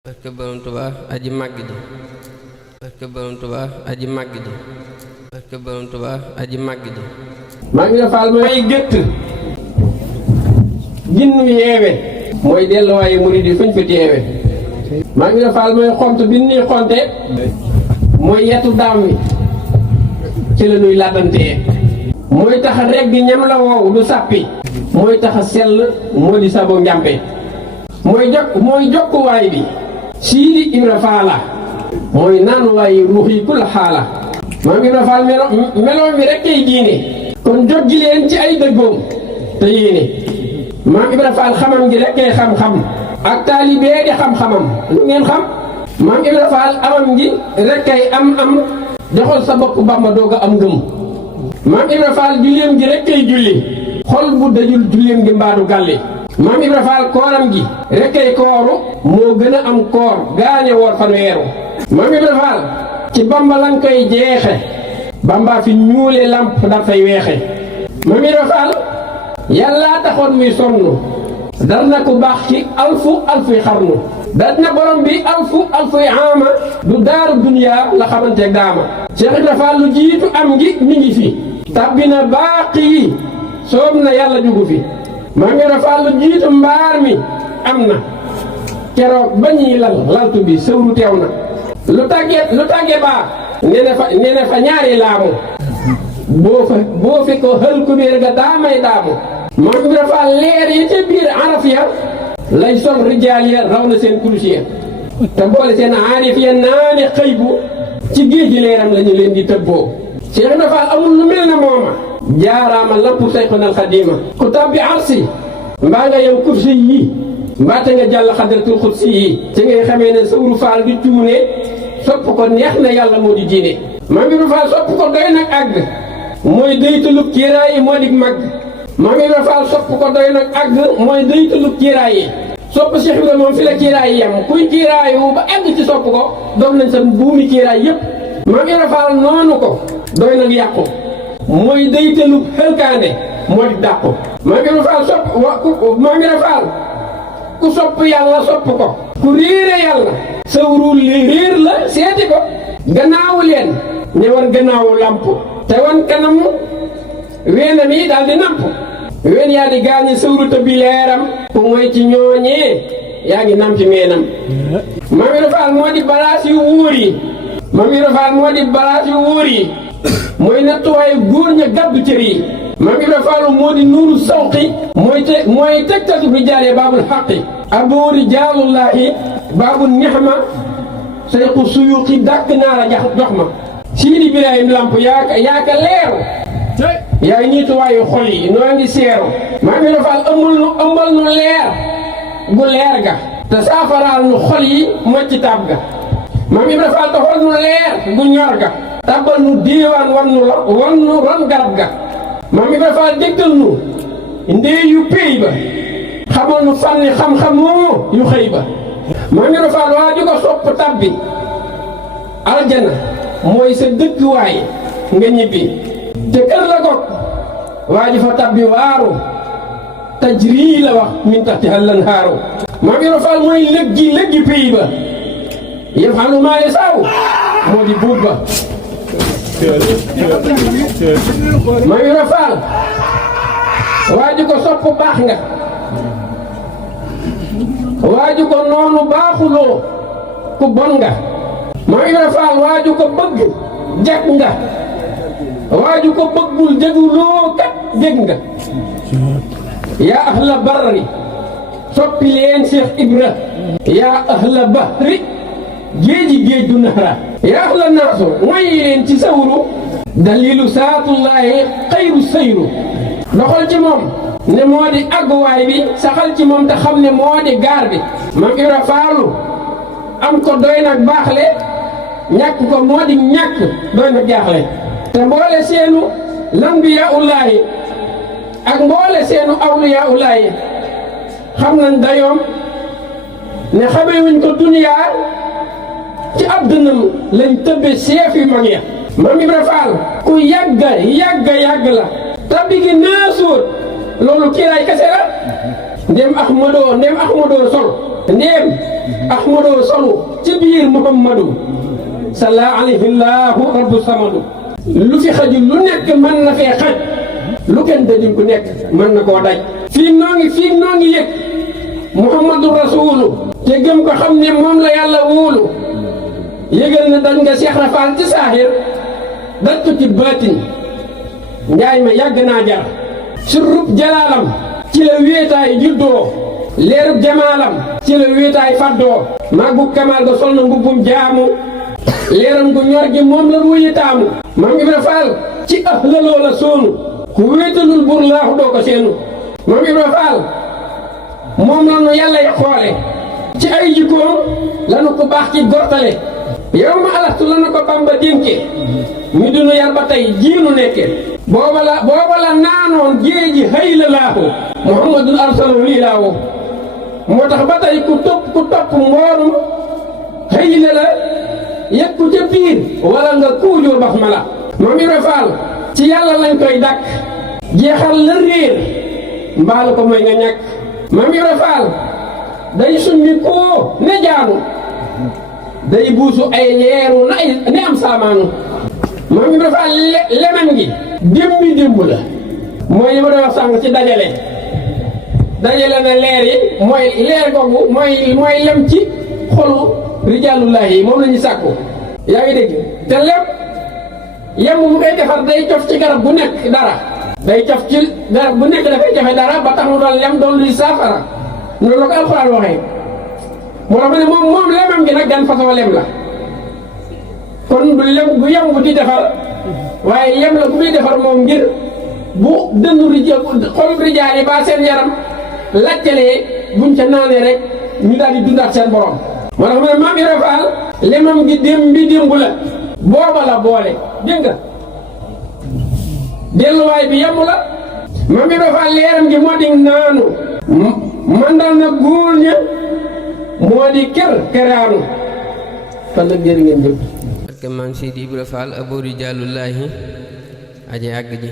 barke Borom Tuubaa aji màgg ji barke Borom Tuubaa aji màgg ji barke Borom Tuubaa aji màgg ji maa ngi faal mooy gétt ginnu yeewe mooy delluwaaye murid yi fuñ fi teewe maa ngi faal mooy xont bi ni xonte mooy yetu daam wi ci la ñuy laatantee mooy tax regg ñam la woow du sàppi mooy tax sell moo di sabo njàmpe mooy jokkuwaay bi Siidi Ibra Faala mooy naanuwaayi ruux yi kula xaala maam Ibra Faal meloom bi rek kay diine kon joggi leen ci ay dëggoom te yéene maam Ibra Faal xamam gi rek kay xam-xam ak taalibee di xam-xamam lu ngeen xam maam Ibra Faal amam gi rek kay am joxol sa bopp Bàmba doog a am ngëm maam Ibra Faal julleem gi rek kay julli xol bu dajul julleem gi mbaadu gàlli maam Ibra Faal kooram gi rek kay kooru moo gën a am koor gaañe woor fanweeru maam Ibra Faal ci Bàmba lan koy jeexe Bàmba fi ñuule lamp dal fay weexe maam Ibra Faal yàllaa taxoon muy sonn dar na ku baax ci alfuy xarnu dar na borom bi alfuy aama du daaru duniyaa la xamanteeg daama Cheikh Ibra Faal lu jiitu am ngi mi ngi fi tàbbi na baaqi yi soob na yàlla jugu fi maam Ibra Faal lu jiitu mbaar mi am na keroog ba ñuy laltu bi sëwru teew na lu tàgge baa nee na fa ñaari laamu boo fi ko xël ku biir ga daamay daamu maam Ibra Faal leer yi ca biir araf ya lay sol rijaal ya raw na seen kurus ya te boole seen aarif ya naane xëy bu ci géej gi leeram lañu leen di tëbboo Cheikh Ibra Faal amul lu mel na mooma jaaraama lampu sayxunal xadiima ku tabbi arsi mbaa nga yow kursi yi mbaate nga jàll xadratul xudsi yi ci ngay xamee ne sawru faal di cuune sopp ko neex na yàlla moo di diine maam Ibra Faal sopp ko doy nag àgg mooy daytalub kiiraay yi moo di mag maam Ibra Faal sopp ko doy nag àgg mooy daytalub kiiraay yi sopp Cheikh Ibra moom fi la kiiraay yem kuy kiiraayu ba àgg ci sopp ko doom nañ sa buumi kiiraay yépp maam Ibra Faal noonu ko doy nag yàqu mooy daytalub xelkaande moo di dàqu maam Ibra Faal maam Ibra Faal ku sopp yàlla sopp ko ku réere yàlla sawrul li réer la seeti ko gannaawu leen ne war gannaawu làmp te wan kanam weenam yi daal di namp ween yaa di gaañi sawru te bi leeram ku mooy ci ñooñee yaa ngi nampi meenam maam Ibra Faal moo di balaas yu wóor yi maam Ibra Faal moo di balaas yu wóor yi mooy nattuwaayu góor ña gàddu cër yi maam Ibra Faal moo di nuuru sawqi mooy tegtatu rijaale baabul xaqi aboo rijaalullaahi baabul nixma sayqu suyuqi dàkk naa la jox ma Siidi Birahim Lamp yaa ka leeru yaay niituwaayu xol yi noo ngi seeru maam Ibra Faal ëmbal nu leer gu leer ga te saafaraal nu xol yi mocci tab ga maam Ibra Faal taxol nu leer gu ñor ga tabbal nu diiwaan wan nu ron garab ga maam Ibra Faal dégtal nu ndee yu péy ba xamal nu fànni xam-xamoo yu xëy ba maam Ibra Faal waa ju ko sopp tabbi aljana mooy sa dëkkuwaay nga ñibbi te kër la gog waa ji fa tabbi waaru tajrii la wax min taxtiha al-anhaaru maam Ibra Faal mooy lëggi péy ba yafalu maa yasaaw moo di buub ba maam Ibra Faal waa ji ko sopp baax nga waa ji ko noonu baaxuloo ku bon nga maam Ibra Faal waa ji ko bëgg jag nga waa ji ko bëggul jaguloo kat jeg nga yaa ahla barri soppi leen Cheikh Ibra yaa ahla bahri géej du nahra yaa ahla naasu mooy leen ci sawru dalilu saatullaahi xayru sayru doxal ci moom ne moo di àgguwaay bi saxal ci moom te xam ne moo di gaar bi maam Ibra Faalu am ko doy nag baaxle ñàkk ko moo di ñàkk doy nag jaaxle te mboole seenu lambiyaullaahi ak mboole seenu awliyaullaahi xam nañ dayoom ne xamewuñ ko duniyaa ci ab dënam lañ tëbbe seef yu mag ya maam Ibra Faal ku yàgg la tabbi gi naasuut loolu kiiraay kese la ndéem Ahmadoo sol ndéem Ahmadoo solu ci biir Muhammadu salla alayhi llahu rabbu samadu lu fi xajul lu nekk mën na fee xaj lu kenn dajul ku nekk mën na koo daj fii noo ngi yëg Muhammadu rasulu te gëm ko xam ne moom la yàlla wóolu yëgal na dañ nga Seex Rafaal ci saaxir daj ko ci baatin njaay ma yàgg naa jar surub jalaalam ci la wéetaay juddoo leerub jamaalam ci la wéetaay faddoo màggu kamaal ga sol na mbubbum jaamu leeram gu ñor gi moom la ruuyi taamu Maam Ibra Faal ci ahlaloo la soonu ku wéetalul bur laaxu doo ko seenu Maam Ibra Faal moom la nu yàlla yi xoole ci ay jikkoom lanu ko baax ci gortale yow ma alastu lanu ko Bamba dénke ñu dunu yar ba tey jiinu nekke booba la naanoon géeji xëy la laaxu Muhammadul arsalahu lii laawo moo tax ba tey ku topp mboorum xëy la yëg ku ca biir wala nga kuujoo bax ma la Maam Ibra Faal ci yàlla lañ koy dakk jeexal la réer mbaalu ko mooy nga ñàkk Maam Ibra Faal day summi koo ne jaanu day buusu ay leeru ne am saamaanu Maam Ibra Faal lemam gi démb la mooy li ma doon wax sànq ci dajale na leer yi mooy leer googu mooy lem ci xolu rijaalullahi yi moom la ñu sàkku yaa ngi dégg te lépp yemb mu koy defar day cof ci garab bu nekk dara day cof ci garab bu nekk dafay joxe dara ba tax mu doon lem doon luy saafara noonu la ko alxuraan waxee moo tax ma ne moom lemam gi nag gan façon lem la kon du lem bu yemb di defar waaye lem la bu muy defar moom ngir bu dënnu xolub rijaal yi ba seen yaram laccalee buñ ca naanee rek ñu daal di dundaat seen borom moo tax ma ne Maam Ibra Faal lemam gi démb la booba la boole dégg nga delluwaay bi yemb la Maam Ibra Faal leeram gi moo di naanu mandal na góor ña moo di keraanu fan nag jërë ngeen jëf barke Maam Seydi Ibra Faal aboo rijaalullaahi aji àgg ji